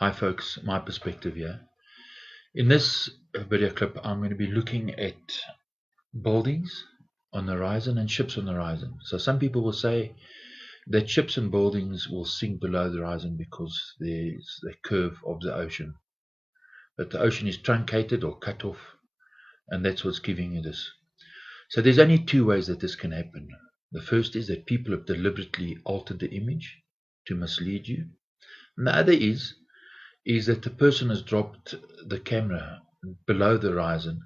Hi folks, my perspective here. In this video clip, I'm going to be looking at buildings on the horizon and ships on the horizon. So some people will say that ships and buildings will sink below the horizon because there's the curve of the ocean. That the ocean is truncated or cut off, and that's what's giving you this. So there's only two ways that this can happen. The first is that people have deliberately altered the image to mislead you. And the other is that the person has dropped the camera below the horizon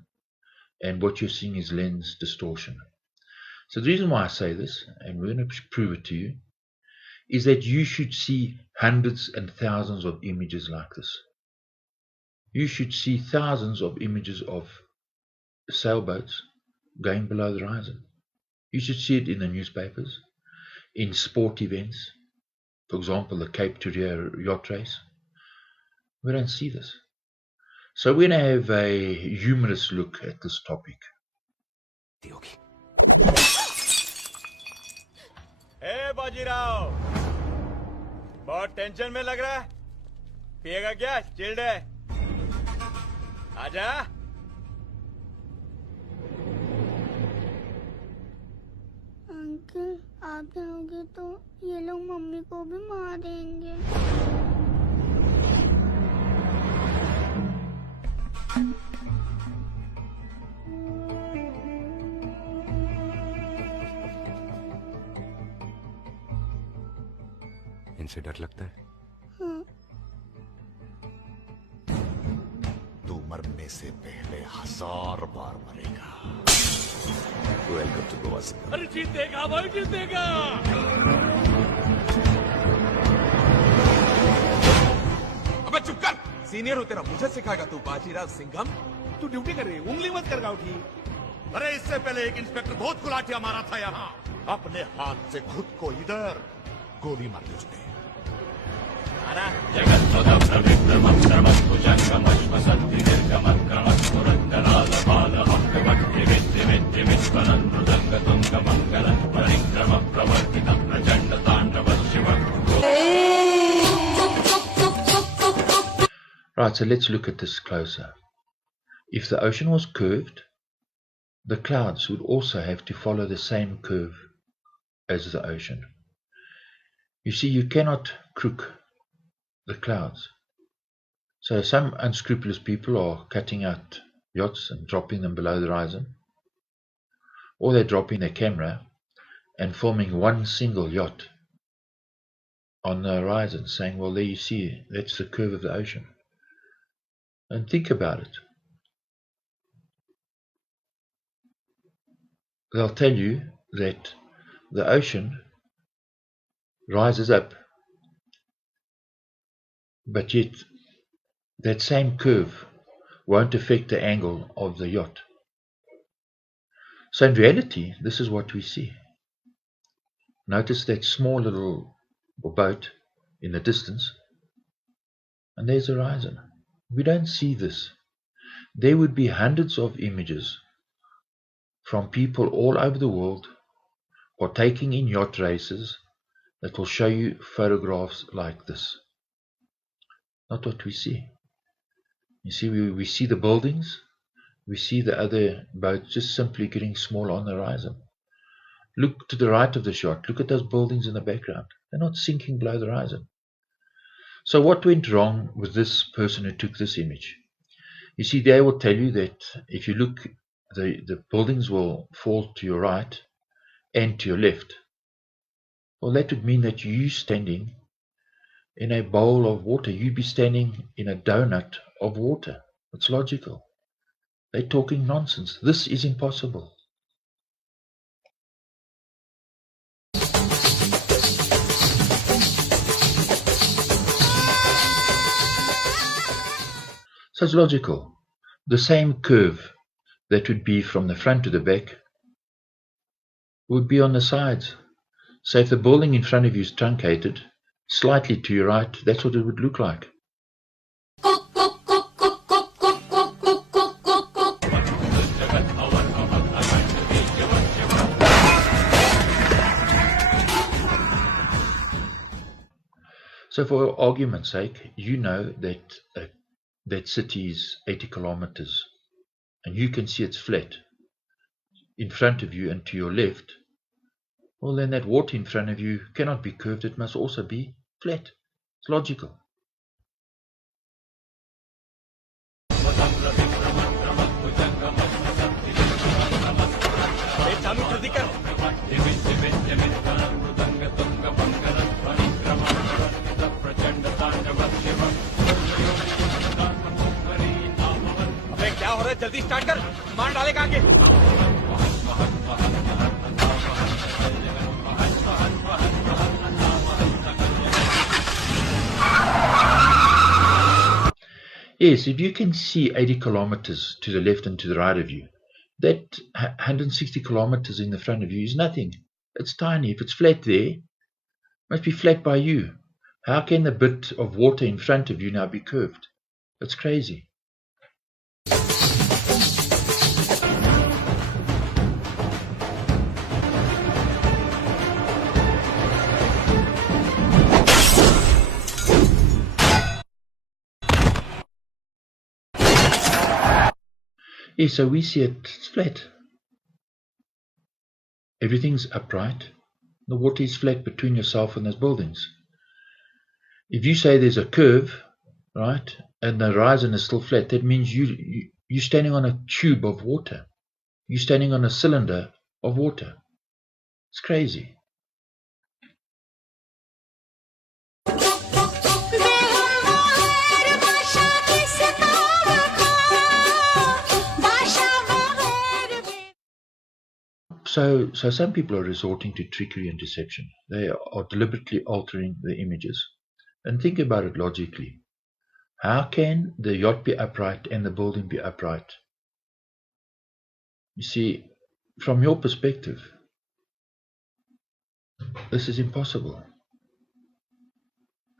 and what you're seeing is lens distortion. So the reason why I say this, and we're going to prove it to you, is that you should see hundreds and thousands of images like this. You should see thousands of images of sailboats going below the horizon. You should see it in the newspapers, in sport events, for example the Cape Tourier yacht race. We don't see this. So we're going to have a humorous look at this topic. Hey Bajirao, बहुत tension में लग रहा है। पिएगा क्या? Chilled है। आजा। Uncle, आप जाओगे तो ये लोग मम्मी को भी मार देंगे। इनसे डर लगता है? हाँ। तू मरने से पहले 1000 बार मरेगा। Welcome to Goa. अरे जीतेगा भाई, जीतेगा। अबे चुप कर। सीनियर हो तेरा, मुझे सिखाएगा तू? बाजीराव सिंघम, तू ड्यूटी कर रही है, उंगली मत कर गाउठी। अरे इससे पहले एक इंस्पेक्टर बहुत गुलाटियां मारा था यहाँ। अपने हाथ से खुद को इधर गोली मार दी उसने। Right, so let's look at this closer. If the ocean was curved, the clouds would also have to follow the same curve as the ocean. You see, you cannot crook the clouds. So some unscrupulous people are cutting out yachts and dropping them below the horizon, or they're dropping their camera and filming one single yacht on the horizon, saying, well, there you see, that's the curve of the ocean. And think about it. They'll tell you that the ocean rises up, but yet that same curve won't affect the angle of the yacht. So in reality, this is what we see. Notice that small little boat in the distance, and there's the horizon. We don't see this. There would be hundreds of images from people all over the world partaking in yacht races that will show you photographs like this. Not what we see. You see, we see the buildings, we see the other boats just simply getting smaller on the horizon. Look to the right of the shot, look at those buildings in the background. They're not sinking below the horizon. So what went wrong with this person who took this image? You see, they will tell you that if you look, the buildings will fall to your right and to your left. Well, that would mean that you standing in a bowl of water, you'd be standing in a donut of water. It's logical. They're talking nonsense. This is impossible. So it's logical. The same curve that would be from the front to the back would be on the sides. So if the building in front of you is truncated, slightly to your right, that's what it would look like. So for argument's sake, you know that that city is 80 kilometers and you can see it's flat in front of you and to your left. Well, then that water in front of you cannot be curved, it must also be flat. It's logical. अबे क्या हो रहा है? जल्दी start कर, मार डालेगा आगे. Yes, if you can see 80 kilometers to the left and to the right of you, that 160 kilometers in the front of you is nothing. It's tiny. If it's flat there, it must be flat by you. How can the bit of water in front of you now be curved? It's crazy. Yes, so we see it's flat. Everything's upright. The water is flat between yourself and those buildings. If you say there's a curve, right, and the horizon is still flat, that means you're standing on a tube of water. You're standing on a cylinder of water. It's crazy. So some people are resorting to trickery and deception. They are deliberately altering the images. And think about it logically. How can the yacht be upright and the building be upright? You see, from your perspective, this is impossible.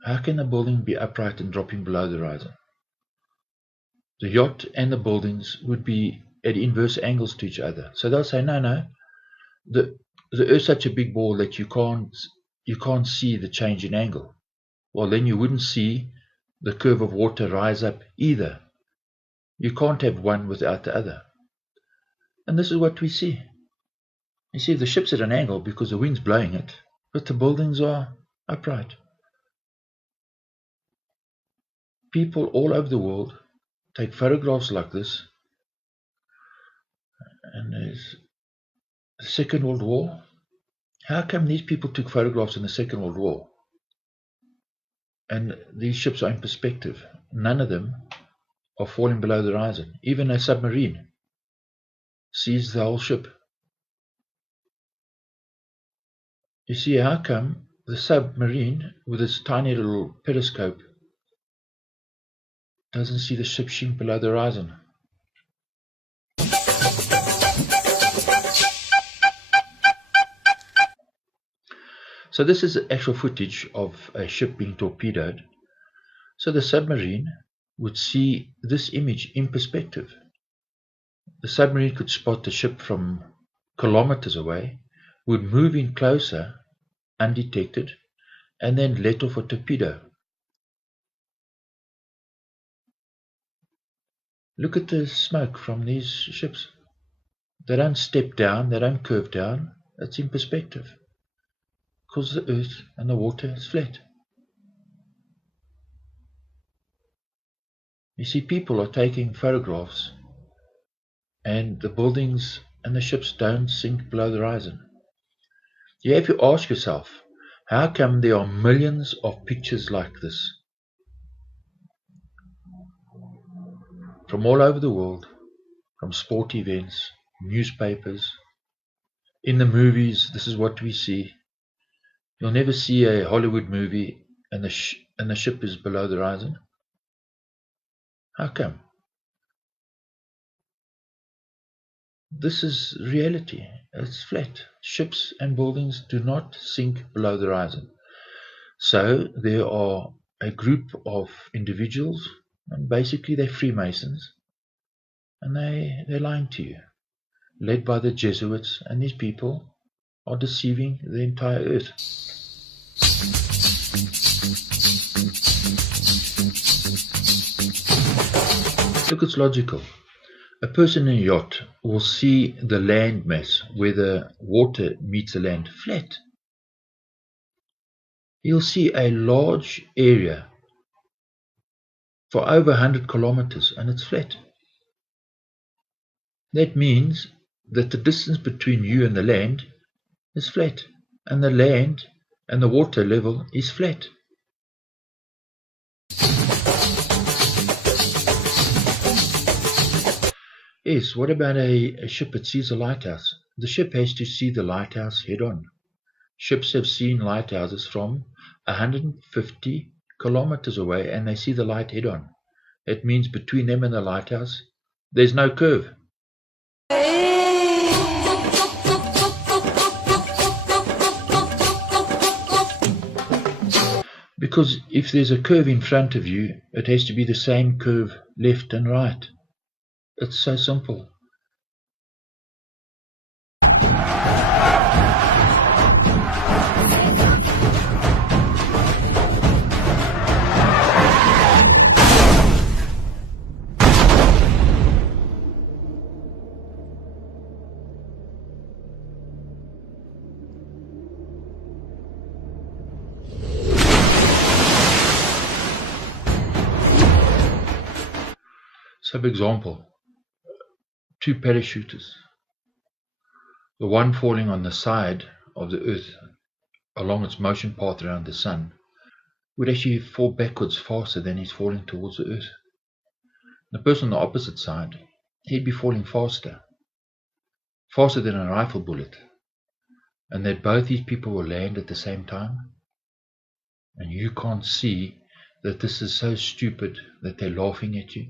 How can the building be upright and dropping below the horizon? The yacht and the buildings would be at inverse angles to each other. So they'll say, no, the Earth's such a big ball that you can't see the change in angle. Well, then you wouldn't see the curve of water rise up either. You can't have one without the other. And this is what we see. You see, the ship's at an angle because the wind's blowing it, but the buildings are upright. People all over the world take photographs like this, and there's the Second World War. How come these people took photographs in the Second World War? And these ships are in perspective. None of them are falling below the horizon. Even a submarine sees the whole ship. You see, how come the submarine with its tiny little periscope doesn't see the ship sink below the horizon? So this is actual footage of a ship being torpedoed. So the submarine would see this image in perspective. The submarine could spot the ship from kilometers away, would move in closer, undetected, and then let off a torpedo. Look at the smoke from these ships. They don't step down, they don't curve down, it's in perspective. Because the earth and the water is flat. You see, people are taking photographs and the buildings and the ships don't sink below the horizon. You have to ask yourself, how come there are millions of pictures like this from all over the world, from sport events, newspapers, in the movies? This is what we see. You'll never see a Hollywood movie and the ship is below the horizon. How come? This is reality. It's flat. Ships and buildings do not sink below the horizon. So there are a group of individuals, and basically they're Freemasons, and they're lying to you, led by the Jesuits, and these people are deceiving the entire earth. Look, it's logical. A person in a yacht will see the land mass where the water meets the land flat. He'll see a large area for over 100 kilometers and it's flat. That means that the distance between you and the land is flat, and the land and the water level is flat. Yes, what about a ship that sees a lighthouse? The ship has to see the lighthouse head on. Ships have seen lighthouses from 150 kilometers away and they see the light head on. It means between them and the lighthouse, there's no curve. Because if there's a curve in front of you, it has to be the same curve left and right. It's so simple. Sub-example, 2 parachuters, the one falling on the side of the earth along its motion path around the sun would actually fall backwards faster than he's falling towards the earth. The person on the opposite side, he'd be falling faster than a rifle bullet, and that both these people will land at the same time, and you can't see that this is so stupid that they're laughing at you.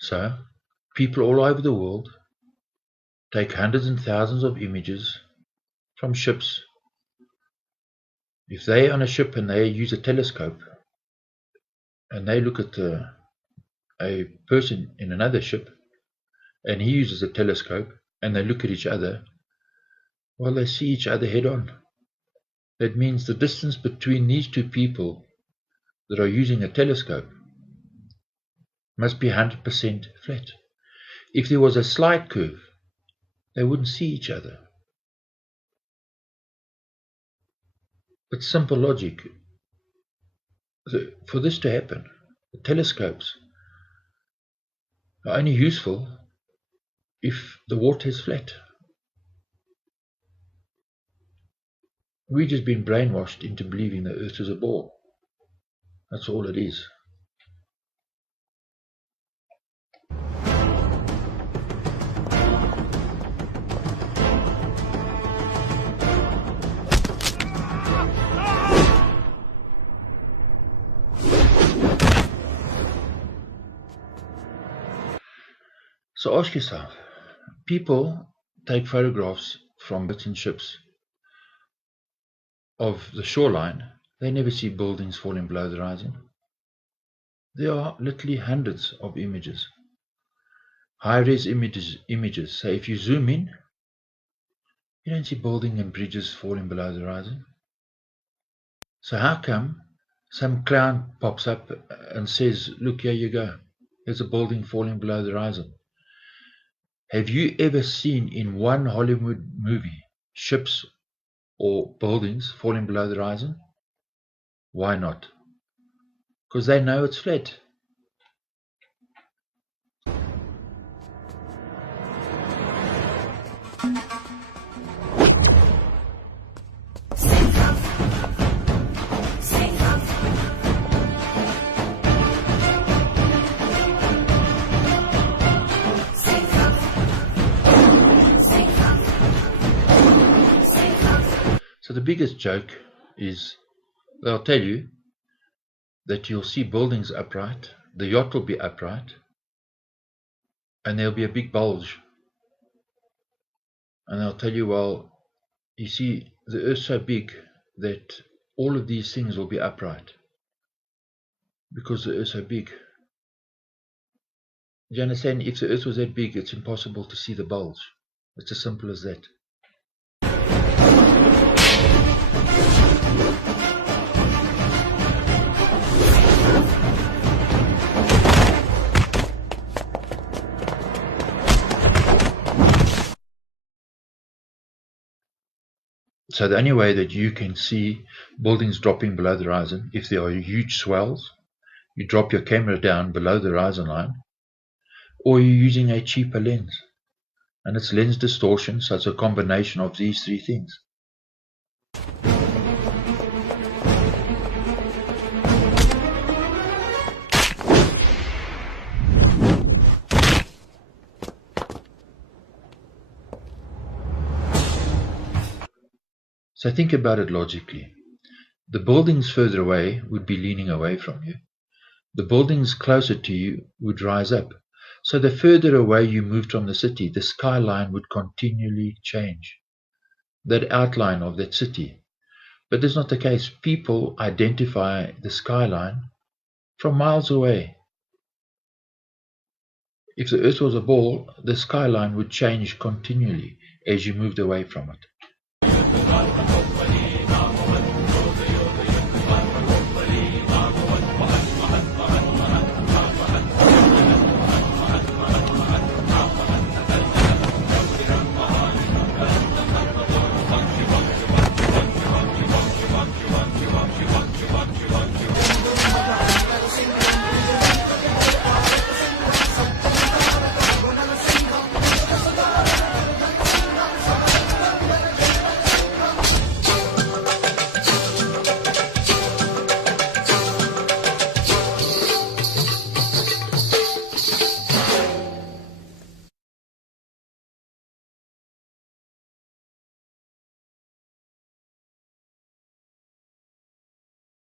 So, people all over the world take hundreds and thousands of images from ships. If they're on a ship and they use a telescope and they look at a person in another ship and he uses a telescope and they look at each other, well, they see each other head on. That means the distance between these two people that are using a telescope must be 100% flat. If there was a slight curve, they wouldn't see each other. It's simple logic. For this to happen, the telescopes are only useful if the water is flat. We've just been brainwashed into believing the earth is a ball. That's all it is. So ask yourself, people take photographs from boats and ships of the shoreline. They never see buildings falling below the horizon. There are literally hundreds of images, high-res images. So if you zoom in, you don't see buildings and bridges falling below the horizon. So how come some clown pops up and says, look, here you go, there's a building falling below the horizon? Have you ever seen in one Hollywood movie ships or buildings falling below the horizon? Why not? Because they know it's flat. So the biggest joke is they'll tell you that you'll see buildings upright, the yacht will be upright, and there'll be a big bulge. And they'll tell you, well, you see, the earth's so big that all of these things will be upright because the earth's so big. Do you understand? If the earth was that big, it's impossible to see the bulge. It's as simple as that. So the only way that you can see buildings dropping below the horizon, if there are huge swells, you drop your camera down below the horizon line, or you're using a cheaper lens. And it's lens distortion, so it's a combination of these three things. So think about it logically. The buildings further away would be leaning away from you. The buildings closer to you would rise up. So the further away you moved from the city, the skyline would continually change. That outline of that city. But that's not the case. People identify the skyline from miles away. If the earth was a ball, the skyline would change continually as you moved away from it.